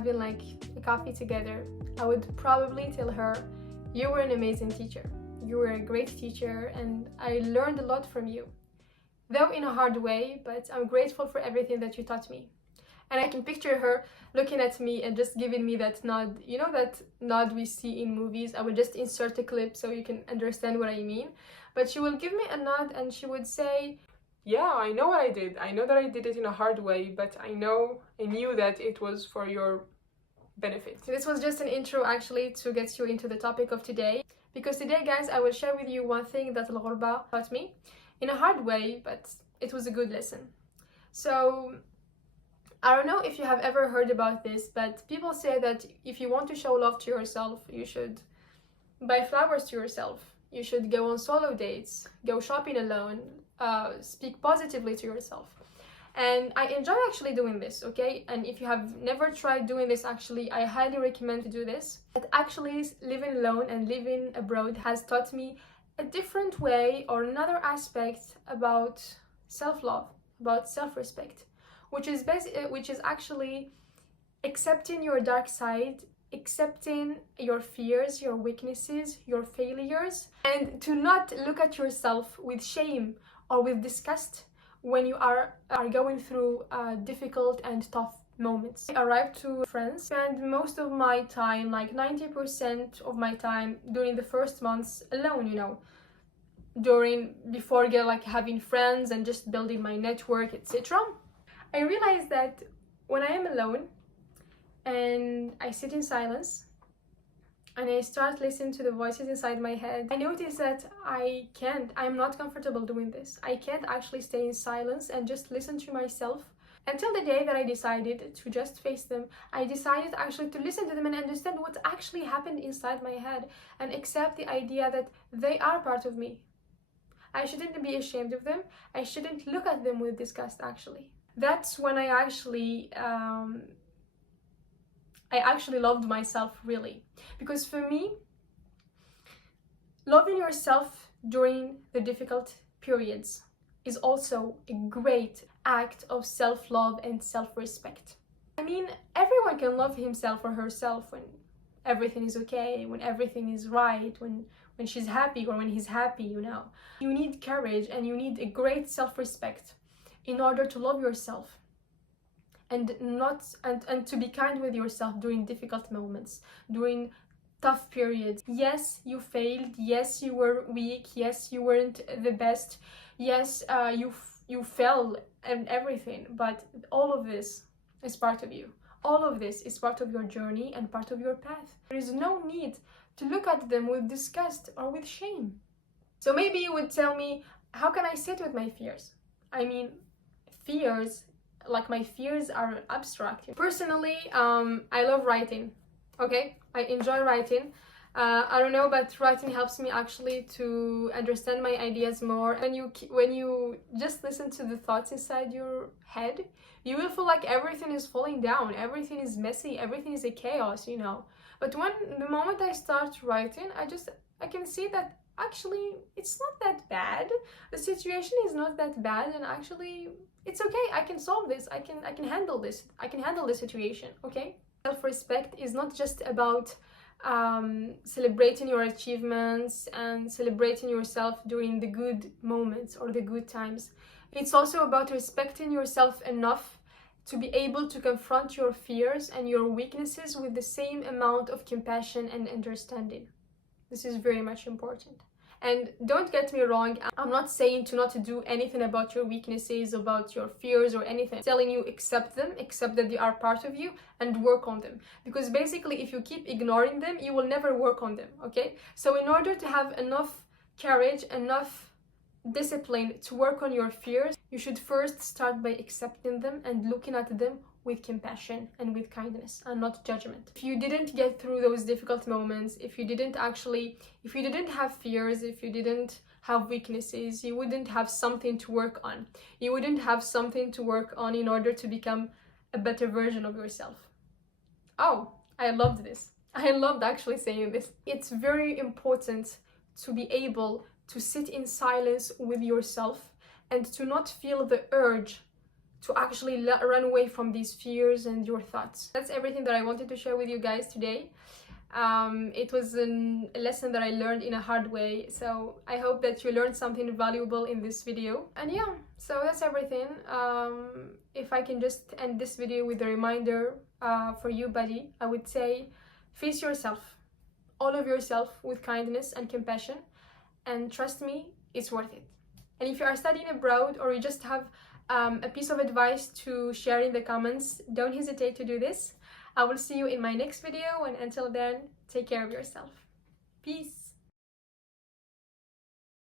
having like a coffee together, I would probably tell her, you were an amazing teacher. You were a great teacher and I learned a lot from you. Though in a hard way, but I'm grateful for everything that you taught me. And I can picture her looking at me and just giving me that nod. You know that nod we see in movies? I would just insert a clip so you can understand what I mean. But she will give me a nod and she would say, yeah, I know what I did. I know that I did it in a hard way, but I knew that it was for your benefit. This was just an intro actually to get you into the topic of today. Because today, guys, I will share with you one thing that Ghorba taught me in a hard way, but it was a good lesson. So, I don't know if you have ever heard about this, but people say that if you want to show love to yourself, you should buy flowers to yourself. You should go on solo dates, go shopping alone, speak positively to yourself. And I enjoy actually doing this, okay? And if you have never tried doing this, actually, I highly recommend to do this. But actually, living alone and living abroad has taught me a different way or another aspect about self-love, about self-respect, which is actually accepting your dark side, accepting your fears, your weaknesses, your failures, and to not look at yourself with shame or with disgust when you are going through difficult and tough moments. I arrived to France, spent most of my time, like 90% of my time during the first months alone, you know, before having friends and just building my network, etc. I realized that when I am alone and I sit in silence and I start listening to the voices inside my head, I notice that I'm not comfortable doing this. I can't actually stay in silence and just listen to myself until the day that I decided to just face them. I decided actually to listen to them and understand what actually happened inside my head and accept the idea that they are part of me. I shouldn't be ashamed of them. I shouldn't look at them with disgust, actually. That's when I actually loved myself, really. Because for me, loving yourself during the difficult periods is also a great act of self-love and self-respect. I mean, everyone can love himself or herself when everything is okay, when everything is right, when she's happy or when he's happy, you know. You need courage and you need a great self-respect in order to love yourself and to be kind with yourself during difficult moments, during tough periods. Yes, you failed. Yes, you were weak. Yes, you weren't the best. Yes, you fell and everything, but all of this is part of you. All of this is part of your journey and part of your path. There is no need to look at them with disgust or with shame. So maybe you would tell me, how can I sit with my fears? I mean, fears, like my fears are abstract. Personally, I love writing, okay? I enjoy writing. I don't know, but writing helps me actually to understand my ideas more. When you just listen to the thoughts inside your head, you will feel like everything is falling down, everything is messy, everything is a chaos, you know. But the moment I start writing, I can see that actually it's not that bad. The situation is not that bad, and actually it's okay. I can solve this. I can handle this. I can handle the situation, okay? Self-respect is not just about celebrating your achievements and celebrating yourself during the good moments or the good times. It's also about respecting yourself enough to be able to confront your fears and your weaknesses with the same amount of compassion and understanding. This is very much important. And don't get me wrong, I'm not saying not to do anything about your weaknesses, about your fears or anything. I'm telling you, accept them, accept that they are part of you and work on them. Because basically, if you keep ignoring them, you will never work on them, okay? So in order to have enough courage, enough discipline to work on your fears, you should first start by accepting them and looking at them with compassion and with kindness and not judgment. If you didn't get through those difficult moments, if you didn't have fears, if you didn't have weaknesses, you wouldn't have something to work on. You wouldn't have something to work on in order to become a better version of yourself. Oh, I loved this. I loved actually saying this. It's very important to be able to sit in silence with yourself and to not feel the urge to actually run away from these fears and your thoughts. That's everything that I wanted to share with you guys today. It was a lesson that I learned in a hard way, so I hope that you learned something valuable in this video. And yeah, so that's everything. If I can just end this video with a reminder for you, buddy, I would say face yourself, all of yourself, with kindness and compassion, and trust me, it's worth it. And if you are studying abroad or you just have a piece of advice to share in the comments, don't hesitate to do this. I will see you in my next video, and until then, take care of yourself. Peace!